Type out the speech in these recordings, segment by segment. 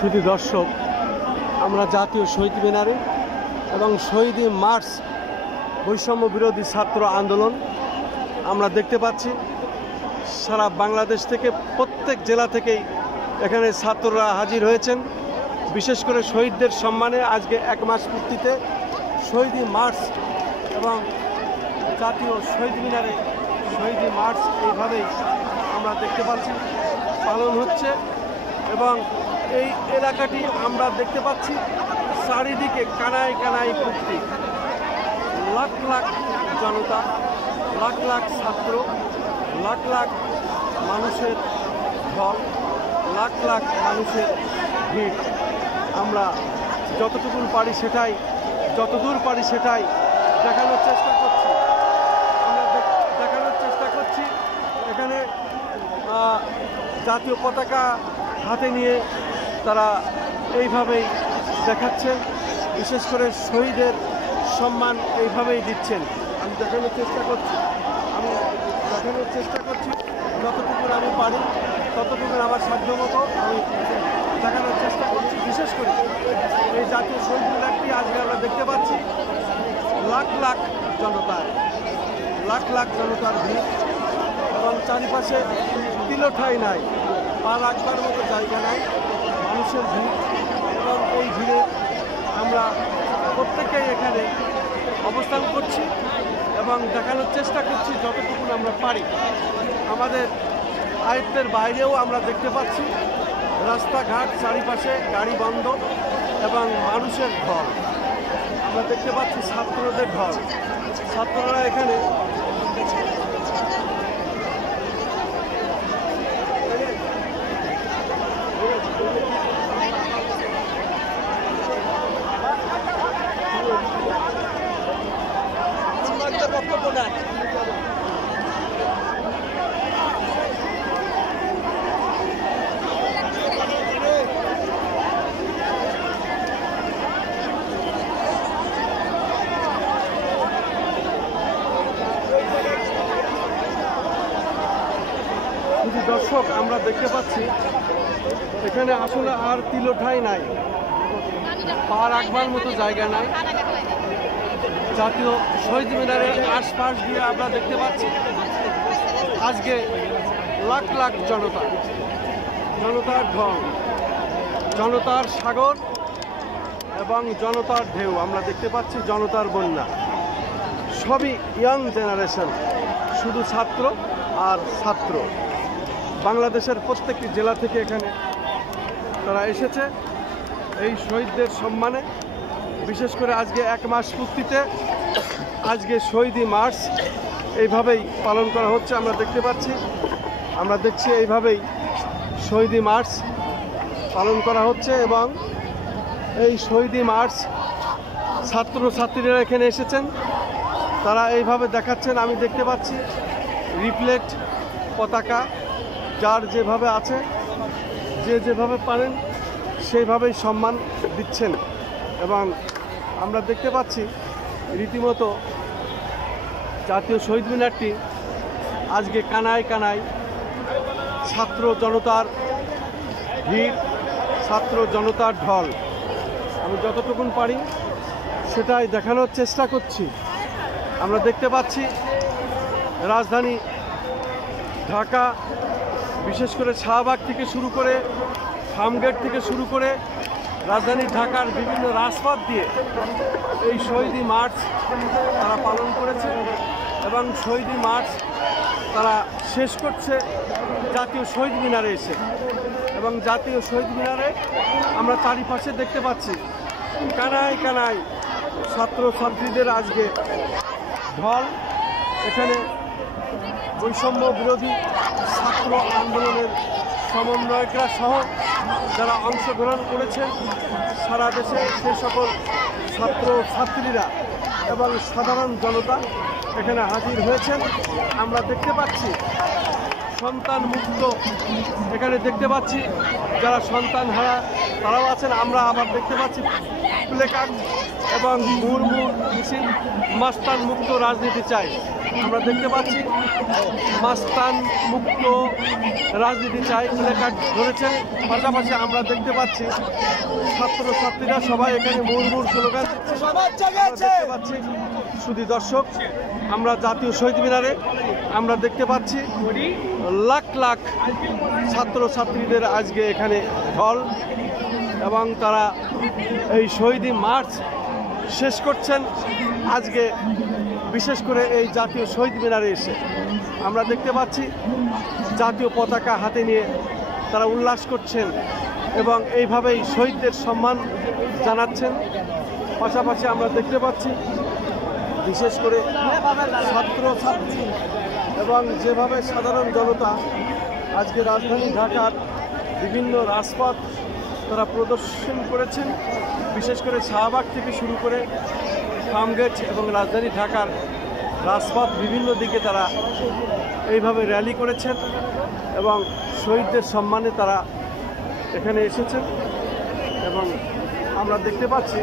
শুধু দর্শক, আমরা জাতীয় শহীদ মিনারে এবং শহীদ মার্চ বৈষম্য বিরোধী ছাত্র আন্দোলন আমরা দেখতে পাচ্ছি। সারা বাংলাদেশ থেকে প্রত্যেক জেলা থেকেই এখানে ছাত্ররা হাজির হয়েছেন। বিশেষ করে শহীদদের সম্মানে আজকে 1 মাস পূর্তিতে শহীদ মার্চ এবং জাতীয় শহীদ মিনারে শহীদ মার্চ এইভাবেই আমরা দেখতে পাচ্ছি পালন হচ্ছে। এবং এই এলাকাটি আমরা দেখতে পাচ্ছি চারিদিকে কানায় কানায় ভর্তি, লাখ লাখ জনতা, লাখ লাখ ছাত্র, লাখ লাখ মানুষের ঢল, লাখ লাখ মানুষের ভিড়। আমরা যতটুকু পারি সেটাই, যতদূর পারি সেটাই দেখানোর চেষ্টা করছি। আমরা দেখানোর চেষ্টা করছি এখানে জাতীয় পতাকা হাতে নিয়ে তারা এইভাবেই দেখাচ্ছেন। বিশেষ করে শহীদের সম্মান এইভাবেই দিচ্ছেন। আমি দেখানোর চেষ্টা করছি যতটুকু আমি পারি ততটুকু আমার সাধ্যমতো আমি দেখানোর চেষ্টা করছি। বিশেষ করে এই জাতীয় শহীদ মিনারটি আজকে আমরা দেখতে পাচ্ছি লাখ লাখ জনতার ভিড় এবং চারিপাশে তিলঠাই নাই, পা রাখবার মতো জায়গা নাই, মানুষের ভিড়। এবং এই ভিড়ে আমরা প্রত্যেকেই এখানে অবস্থান করছি এবং দেখানোর চেষ্টা করছি যতটুকু আমরা পারি। আমাদের আয়ত্তের বাইরেও আমরা দেখতে পাচ্ছি রাস্তাঘাট চারিপাশে গাড়ি বন্ধ এবং মানুষের ঢল। আমরা দেখতে পাচ্ছি ছাত্রদের ঢল। ছাত্ররা এখানে বক্তব্য দেন। দর্শক, আমরা দেখতে পাচ্ছি এখানে আসলে আর তিলঠাই নাই, পা রাখবার মতো জায়গা নাই। জাতীয় শহীদ মিনারের আশপাশ দিয়ে আমরা দেখতে পাচ্ছি আজকে লাখ লাখ জনতার ঢল, জনতার সাগর এবং জনতার ঢেউ। আমরা দেখতে পাচ্ছি জনতার বন্যা। সবই ইয়াং জেনারেশন, শুধু ছাত্র আর ছাত্র। বাংলাদেশের প্রত্যেকটি জেলা থেকে এখানে তারা এসেছে এই শহীদদের সম্মানে। বিশেষ করে আজকে 1 মাস পূর্তিতে আজকে শহীদ মার্চ এইভাবেই পালন করা হচ্ছে। আমরা দেখছি এইভাবেই শহীদ মার্চ পালন করা হচ্ছে এবং এই শহীদ মার্চ ছাত্রছাত্রীরা এখানে এসেছেন, তারা এইভাবে দেখাচ্ছেন। আমি দেখতে পাচ্ছি রিফ্লেক্ট পতাকা, যার যেভাবে আছে, যে যেভাবে পারেন সেইভাবেই সম্মান দিচ্ছেন। এবং আমরা দেখতে পাচ্ছি রীতিমতো জাতীয় শহীদ মিনারটি আজকে কানায় কানায় ছাত্র জনতার ভিড়, ছাত্র জনতার ঢল। আমি যতটুকুন পারি সেটাই দেখানোর চেষ্টা করছি। আমরা দেখতে পাচ্ছি রাজধানী ঢাকা, বিশেষ করে শাহবাগ থেকে শুরু করে, ফার্মগেট থেকে শুরু করে রাজধানী ঢাকার বিভিন্ন রাজপথ দিয়ে এই শহীদ মার্চ তারা পালন করেছে এবং শহীদ মার্চ তারা শেষ করছে জাতীয় শহীদ মিনারে এসে। এবং জাতীয় শহীদ মিনারে আমরা চারিপাশে দেখতে পাচ্ছি কানায় কানায় ছাত্রছাত্রীদের আজকে ঢল। এখানে বৈষম্য বিরোধী ছাত্র আন্দোলনের সমন্বয়করা সহ যারা অংশগ্রহণ করেছেন সারা দেশে, সে সকল ছাত্রছাত্রীরা এবং সাধারণ জনতা এখানে হাজির হয়েছেন। আমরা দেখতে পাচ্ছি সন্তান মুক্ত এখানে দেখতে পাচ্ছি, যারা সন্তান হারা তারাও আছেন। আমরা আবার দেখতে পাচ্ছি প্লেকার্ড এবং মুর্মু মিছিল, মাস্তান মুক্ত রাজনীতি চাই। আমরা দেখতে পাচ্ছি মাস্তান মুক্ত রাজনীতি চাই প্লেকার্ড ধরেছেন। পাশাপাশি আমরা দেখতে পাচ্ছি ছাত্রছাত্রীরা সবাই এখানে মুর্মুর স্লোগান দেখতে পাচ্ছি। শুধু দর্শক, আমরা জাতীয় শহীদ মিনারে আমরা দেখতে পাচ্ছি লাখ লাখ ছাত্রছাত্রীদের আজকে এখানে ঢল, এবং তারা এই শহীদি মার্চ শেষ করছেন আজকে। বিশেষ করে এই জাতীয় শহীদ মিনারে এসে আমরা দেখতে পাচ্ছি জাতীয় পতাকা হাতে নিয়ে তারা উল্লাস করছেন এবং এইভাবেই শহীদদের সম্মান জানাচ্ছেন। পাশাপাশি আমরা দেখতে পাচ্ছি বিশেষ করে ছাত্রছাত্রী এবং যেভাবে সাধারণ জনতা আজকে রাজধানী ঢাকার বিভিন্ন রাজপথ তারা প্রদর্শন করেছেন। বিশেষ করে শাহবাগ থেকে শুরু করে ফার্মগেট এবং রাজধানী ঢাকার রাজপথ বিভিন্ন দিকে তারা এইভাবে র্যালি করেছেন এবং শহীদদের সম্মানে তারা এখানে এসেছেন। এবং আমরা দেখতে পাচ্ছি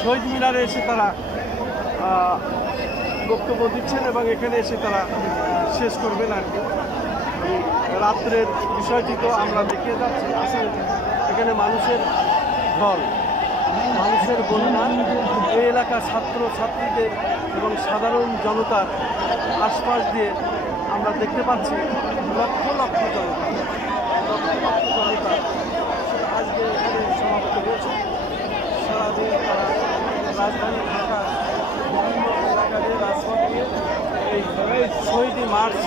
শহীদ মিনারে এসে তারা বক্তব্য দিচ্ছেন এবং এখানে এসে তারা শেষ করবেন আর কি। রাত্রের বিষয়টি তো আমরা দেখিয়ে যাচ্ছি, আসলে এখানে মানুষের ঢল, মানুষের বন্যা, এই এলাকার ছাত্রছাত্রীদের এবং সাধারণ জনতার আশপাশ দিয়ে আমরা দেখতে পাচ্ছি লক্ষ লক্ষ জনতা, আজকে এখানে সমাবেত হয়েছে। সারাদিন তারা রাজধানী ঢাকার বিভিন্ন এলাকাতে রাজপথ দিয়ে এই শহীদি মার্চ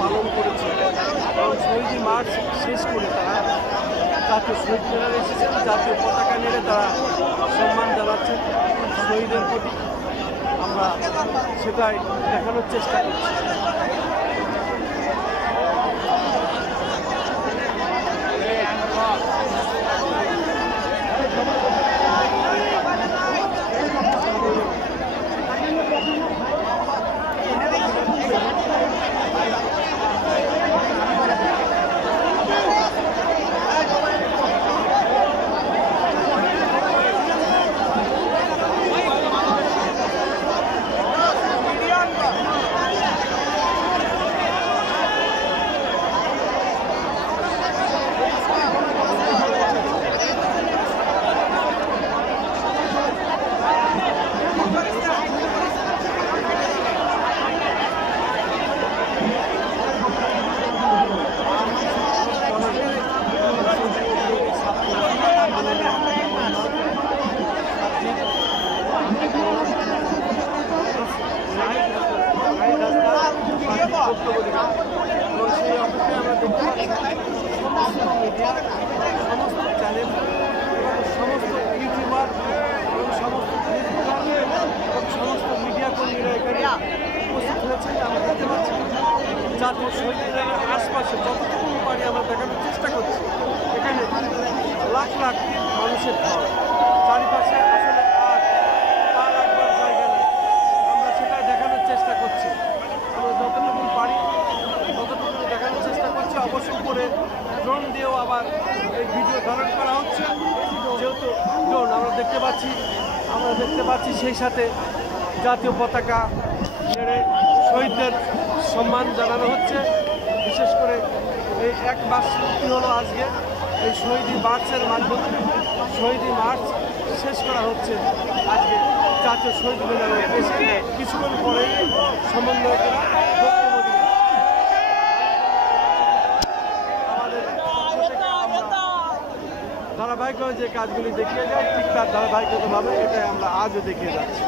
পালন করেছে এবং শহীদি মার্চ শেষ করে তারা জাতীয় শহীদ মিনারে এসেছেন। জাতীয় পতাকা নেড়ে তারা সম্মান জানাচ্ছেন শহীদের প্রতি। আমরা সেটাই দেখানোর চেষ্টা করছি। এবং সেই অপেক্ষায় আমরা দেখতে পাচ্ছি সমস্ত মিডিয়া, সমস্ত চ্যানেল এবং সমস্ত ইউটিউবার এবং সমস্ত ফেসবুকার এবং সমস্ত মিডিয়া কর্মীরা এখানে উপস্থিত হয়েছেন। আমরা দেখতে পাচ্ছি জাতীয় শহীদ মিনারের আশপাশে যতটুকু পারি আমরা দেখানোর চেষ্টা করছি। এখানে লাখ লাখ মানুষের ঢল, চারিপাশে আসলে আর পা রাখবার জায়গা নেই। আমরা সেটাই দেখানোর চেষ্টা করছি। আমরা যতটুকু পারি ততটুকু দেখানোর চেষ্টা করছি। অবশ্য করে ড্রোন দিয়েও আবার এই ভিডিও ধারণ করা হচ্ছে, যেহেতু ড্রোন আমরা দেখতে পাচ্ছি সেই সাথে জাতীয় পতাকা ছেড়ে শহীদদের সম্মান জানানো হচ্ছে। বিশেষ করে এই এক মাস হলো আজকে এই শহীদি মার্চের মাধ্যমে শহীদি মার্চ শেষ করা হচ্ছে আজকে জাতীয় শহীদ মিনারে এসে। কিছুক্ষণ পরে সমন্বয়করা বক্তব্য দিবেন। আমাদের ধারাবাহিকভাবে যে কাজগুলি দেখিয়ে যায় ঠিক তার ধারাবাহিকতাভাবে এটাই আমরা আজও দেখিয়ে যাচ্ছি।